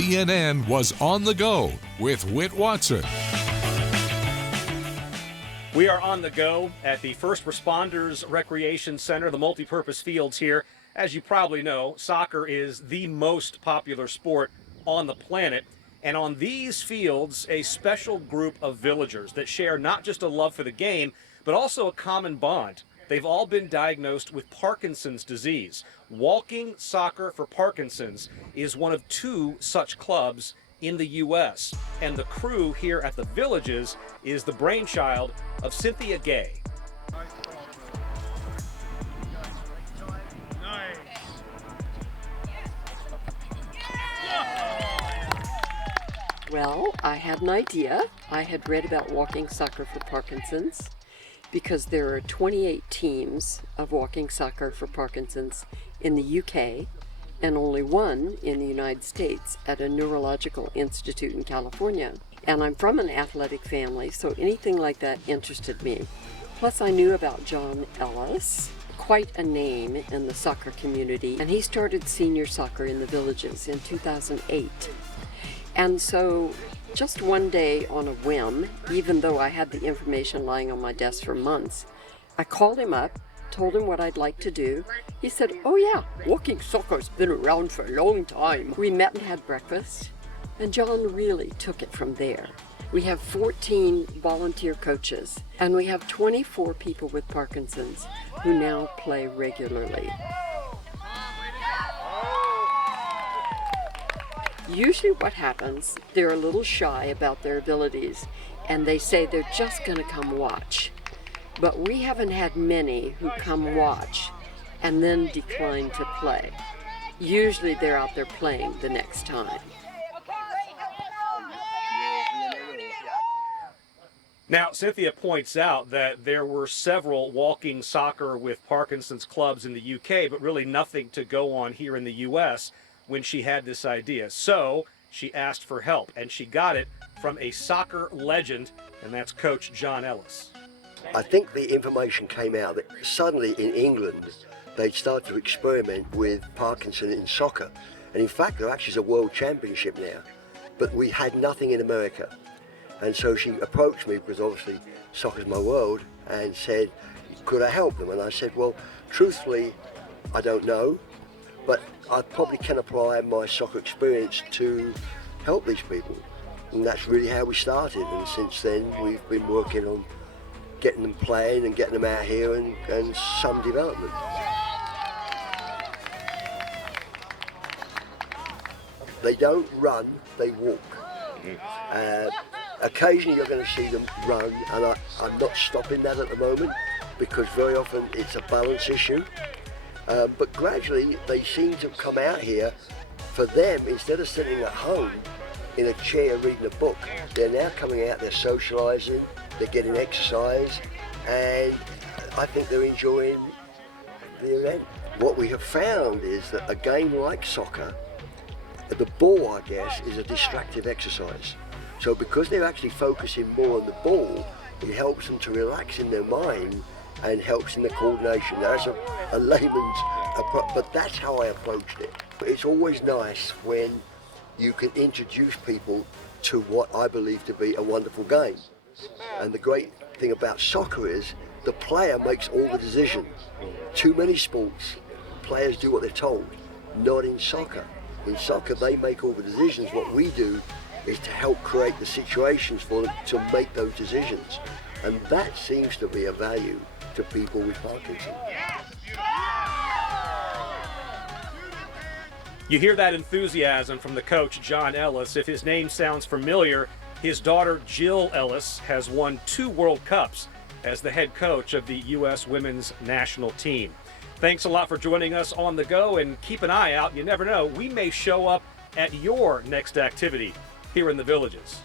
BNN was on the go with Whit Watson. We are on the go at the First Responders Recreation Center, the multipurpose fields here. As you probably know, soccer is the most popular sport on the planet. And on these fields, a special group of villagers that share not just a love for the game, but also a common bond. They've all been diagnosed with Parkinson's disease. Walking Soccer for Parkinson's is one of 2 such clubs in the U.S. And the crew here at the Villages is the brainchild of Cynthia Gay. Well, I had an idea. I had read about Walking Soccer for Parkinson's because there are 28 teams of Walking Soccer for Parkinson's in the UK and only 1 in the United States at a neurological institute in California. And I'm from an athletic family, so anything like that interested me. Plus I knew about John Ellis, quite a name in the soccer community, and he started senior soccer in the Villages in 2008. And so just one day on a whim, even though I had the information lying on my desk for months, I called him up, told him what I'd like to do. He said, "Oh yeah, walking soccer's been around for a long time." We met and had breakfast, and John really took it from there. We have 14 volunteer coaches, and we have 24 people with Parkinson's who now play regularly. Usually what happens, they're a little shy about their abilities, and they say they're just going to come watch. But we haven't had many who come watch and then decline to play. Usually they're out there playing the next time. Now, Cynthia points out that there were several Walking Soccer with Parkinson's clubs in the UK, but really nothing to go on here in the US when she had this idea. So she asked for help, and she got it from a soccer legend, and that's Coach John Ellis. I think the information came out that suddenly in England they'd started to experiment with Parkinson in soccer. And in fact, there actually is a world championship now, but we had nothing in America. And so she approached me, because obviously soccer's my world, and said, could I help them? And I said, well, truthfully, I don't know, but I probably can apply my soccer experience to help these people. And that's really how we started. And since then, we've been working on getting them playing and getting them out here and some development. They don't run, they walk. Occasionally you're going to see them run, and I'm not stopping that at the moment because very often it's a balance issue. But gradually they seem to come out here. For them, instead of sitting at home in a chair reading a book, they're now coming out, they're socialising, they're getting exercise, and I think they're enjoying the event. What we have found is that a game like soccer, the ball, I guess, is a distractive exercise. So because they're actually focusing more on the ball, it helps them to relax in their mind and helps in the coordination. That's a layman's approach, but that's how I approached it. It's always nice when you can introduce people to what I believe to be a wonderful game. And the great thing about soccer is the player makes all the decisions. Too many sports, players do what they're told, not in soccer. In soccer, they make all the decisions. What we do is to help create the situations for them to make those decisions. And that seems to be a value to people with Parkinson. You hear that enthusiasm from the coach, John Ellis. If his name sounds familiar, his daughter, Jill Ellis, has won 2 World Cups as the head coach of the U.S. women's national team. Thanks a lot for joining us on the go, and keep an eye out. You never know, we may show up at your next activity here in the Villages.